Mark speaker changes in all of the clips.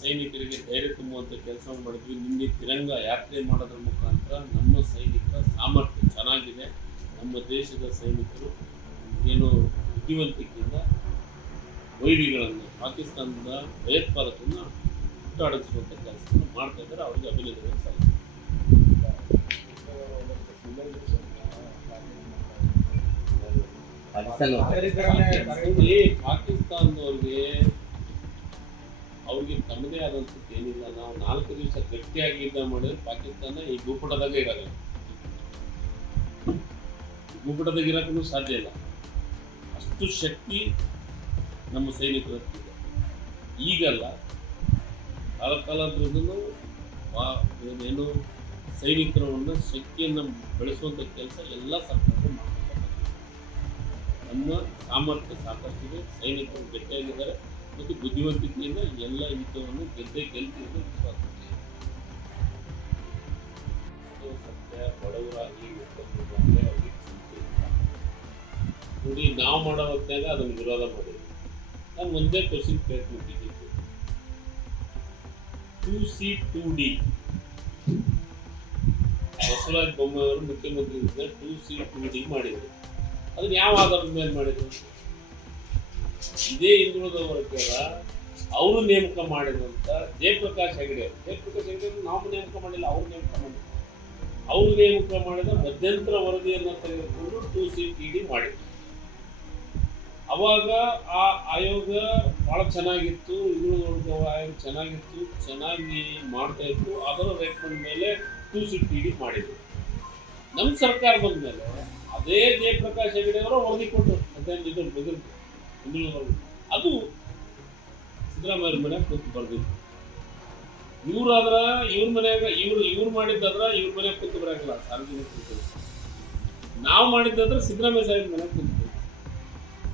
Speaker 1: ಸೈನಿಕರಿಗೆ ಧೈರ್ಯ ತುಂಬುವಂಥ ಕೆಲಸ ಮಾಡಿದ್ವಿ. ನಿನ್ನೆ ತಿರಂಗ ಯಾತ್ರೆ ಮಾಡೋದ್ರ ಮುಖಾಂತರ ನಮ್ಮ ಸೈನಿಕರ ಸಾಮರ್ಥ್ಯ ಚೆನ್ನಾಗಿದೆ. ನಮ್ಮ ದೇಶದ ಸೈನಿಕರು ಏನು ಬುದ್ಧಿವಂತಿಕೆಯಿಂದ ವೈರಿಗಳನ್ನು ಪಾಕಿಸ್ತಾನದ ಭಯೋತ್ಪಾದಕರನ್ನ ಹುಟ್ಟಾಡಿಸುವಂಥ ಕೆಲಸವನ್ನು ಮಾಡ್ತಾ ಇದ್ದಾರೆ. ಅವರಿಗೆ ಅಭಿನಂದನೆ ಸಲ್ಲಿಸ್ತಾರೆ ಪಾಕಿಸ್ತಾನದವ್ರಿಗೆ ಅವ್ರಿಗೆ ತಮ್ಮದೇ ಆದಂಥದ್ದು ಏನಿಲ್ಲ. ನಾವು ನಾಲ್ಕು ದಿವಸ ಗಟ್ಟಿಯಾಗಿ ಯುದ್ಧ ಮಾಡಿದ್ರೆ ಪಾಕಿಸ್ತಾನ ಈ ಭೂಪಟದಾಗ ಇರಲ್ಲ ಭೂಪಟದಾಗ ಇರೋಕ್ಕೂ ಸಾಧ್ಯ ಇಲ್ಲ. ಅಷ್ಟು ಶಕ್ತಿ ನಮ್ಮ ಸೈನಿಕರ ಇದೆ. ಈಗಲ್ಲ ಕಾಲ ಕಾಲದ್ರೂ ಏನು ಸೈನಿಕರನ್ನು ಶಕ್ತಿಯನ್ನು ಬೆಳೆಸುವಂಥ ಕೆಲಸ ಎಲ್ಲ ಸರ್ಕಾರ ಮಾಡ್ತಾರೆ ನಮ್ಮ ಸಾಮರ್ಥ್ಯ ಸಾಕಷ್ಟಿದೆ. ಸೈನಿಕರು ಗಟ್ಟಿಯಾಗಿದ್ದಾರೆ. ಮತ್ತು ಬುದ್ಧಿವಂತಿಕೆಯಿಂದ ಎಲ್ಲ ಯುದ್ಧವನ್ನು ಗೆದ್ದೇ ಅನ್ನೋ ವಿಶ್ವಾಸ. ಸತ್ಯ, ಬಡವರಾಗಿ ಅವ್ರಿಗೆ ಚಿಂತೆ ನೋಡಿ, ನಾವು ಮಾಡೋ ಹೊತ್ತಾಗ ಅದನ್ನು ವಿರೋಧ ಮಾಡಿದ್ವಿ ನಾನು ಒಂದೇ ಕ್ವಶನ್ ಕೇಳ್ತೀನಿ B J P to C, to D. Basavaraja Bommai ಅವರು ಮುಖ್ಯಮಂತ್ರಿ ಟು ಸಿ, ಟು ಡಿ ಮಾಡಿದರು. ಅದನ್ನ ಯಾವ ಆಧಾರದ ಮೇಲೆ ಮಾಡಿದ್ರು? ಇದೇ ಹಿಂದುಳಿದ ವರ್ಗದ ಅವರು ನೇಮಕ ಮಾಡಿದಂತ ಜಯಪ್ರಕಾಶ್ ಹೆಗಡೆ ಜಯಪ್ರಕಾಶ್ ಹೆಗಡೆ ನಾವು ನೇಮಕ ಮಾಡಿಲ್ಲ, ಅವ್ರು ನೇಮಕ ಮಾಡಿದ್ರು ಅವ್ರು ನೇಮಕ ಮಾಡಿದ ಮಧ್ಯಂತರ ವರದಿಯನ್ನು ತೆಗೆದುಕೊಂಡು ಟು ಸಿ ಟಿ ಡಿ ಮಾಡಿದ್ರು. ಅವಾಗ ಆ ಆಯೋಗ ಬಹಳ ಚೆನ್ನಾಗಿತ್ತು ಹಿಂದುಳಿದ ವರ್ಗ ಆಯೋಗ ಚೆನ್ನಾಗಿತ್ತು, ಚೆನ್ನಾಗಿ ಮಾಡ್ತಾ ಇತ್ತು. ಅದರ ರೆಕಮೆಂಡ್ ಮೇಲೆ ಟು ಸಿ ಟಿ ಡಿ ಮಾಡಿದ್ರು. ನಮ್ಮ ಸರ್ಕಾರ ಬಂದ ಮೇಲೆ ಅದೇ ಜಯಪ್ರಕಾಶ್ ಹೆಗಡೆ ಅವರು ವರದಿ ಕೊಟ್ಟರು. ಮಧ್ಯಾಹ್ನ ಅದು ಸಿದ್ದರಾಮಯ್ಯ ಮನ್ಯಾಗ ಕೂತು ಬರ್ದಿತ್ತು ಇವ್ರಾದ್ರ ಇವ್ರ ಮನ್ಯಾಗ ಇವ್ರು ಇವ್ರು ಮಾಡಿದ್ದಾದ್ರ ಇವ್ರ ಮನ್ಯಾಗ ಕೂತು ಬರಂಗಿಲ್ಲ, ಸಾರ್ವಜನಿಕರು ನಾವು ಮಾಡಿದ್ದಾದ್ರೆ ಸಿದ್ದರಾಮಯ್ಯ ಸಾಹೇಬ್ ಮನ್ಯಾಗ ಕೂತು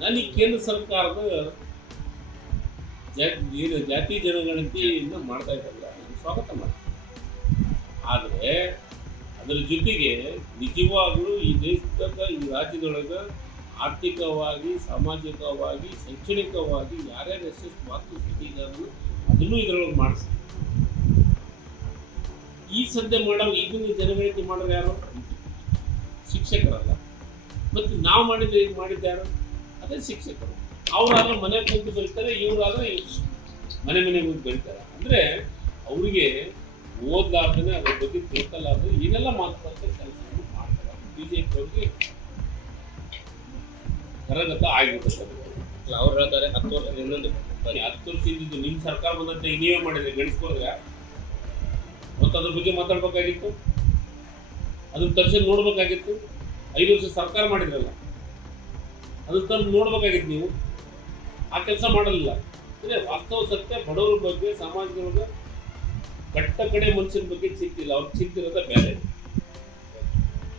Speaker 1: ನಾನು ಈ ಕೇಂದ್ರ ಸರ್ಕಾರದ ಏನು ಜಾತಿ ಜನಗಣತಿಯನ್ನು ಮಾಡ್ತಾ ಇದ್ದಲ್ಲ ನಾನು ಸ್ವಾಗತ ಮಾಡ್ತೀನಿ. ಆದರೆ ಅದರ ಜೊತೆಗೆ ನಿಜವಾಗ್ಲೂ ಈ ದೇಶದಾಗ, ಈ ರಾಜ್ಯದೊಳಗೆ ಆರ್ಥಿಕವಾಗಿ, ಸಾಮಾಜಿಕವಾಗಿ, ಶೈಕ್ಷಣಿಕವಾಗಿ ಯಾರ್ಯಾರು ಎಷ್ಟೆಷ್ಟು ವಾಸ್ತುಸ್ಥಿತಿ ಇದೆ ಅದನ್ನು ಇದರೊಳಗೆ ಮಾಡಿಸ್ತಾರೆ ಈ ಸದ್ಯ ಮಾಡೋ ಈಗಿನ ಜನಗಣತಿ ಮಾಡೋರು ಯಾರು? ಶಿಕ್ಷಕರಲ್ಲ. ಮತ್ತು ನಾವು ಮಾಡಿದ ಯಾರು? ಅದೇ ಶಿಕ್ಷಕರು. ಅವರಾದ್ರೆ ಮನೆ ಕೂತು ಬರೀತಾರೆ, ಇವರಾದ್ರೆ ಮನೆ ಮನೆಗೆ ಹೋಗಿ ಬರೀತಾರೆ. ಅಂದರೆ ಅವರಿಗೆ ಓದ್ಲಾರ್ದೇ ಅದ್ರ ಬಗ್ಗೆ ತಿಳ್ಕಲಾರ್ದು ಏನೆಲ್ಲ ಮಾತುಕತೆ ಕೆಲಸವನ್ನು ಮಾಡ್ತಾರೆ. ಬಿ ಜೆ ಪಿ ಅವ್ರಿಗೆ ಕರಗತ ಆಗಿರ್ತದೆ
Speaker 2: ಅವ್ರು ಹೇಳ್ತಾರೆ ಹತ್ತು ವರ್ಷದ ಇನ್ನೊಂದು
Speaker 1: ಬರೀ ಹತ್ತು ವರ್ಷದಿಂದ ಇದು ನಿಮ್ಮ ಸರ್ಕಾರ ಬಂದಂತೆ ನೀವೇ ಮಾಡಿದ್ರೆ ಗಳಿಸ್ಕೊಡ್ರೆ ಮತ್ತು ಅದ್ರ ಬಗ್ಗೆ ಮಾತಾಡ್ಬೇಕಾಗಿತ್ತು? ಅದನ್ನ ತರಿಸಿ ನೋಡ್ಬೇಕಾಗಿತ್ತು? ಐದು ವರ್ಷ ಸರ್ಕಾರ ಮಾಡಿದ್ರಲ್ಲ ಅದನ್ನ ತಂದು ನೋಡ್ಬೇಕಾಗಿತ್ತು ನೀವು? ಆ ಕೆಲಸ ಮಾಡಲಿಲ್ಲ. ಅಂದರೆ ವಾಸ್ತವ ಸತ್ಯ ಬಡವರ ಬಗ್ಗೆ ಸಮಾಜದ ಬಗ್ಗೆ ಕಟ್ಟ ಕಡೆ ಮನುಷ್ಯನ ಬಗ್ಗೆ ಚಿಂತಿಲ್ಲ. ಅವ್ರಿಗೆ ಚಿಂತಿರೋದ ಬೇರೆ.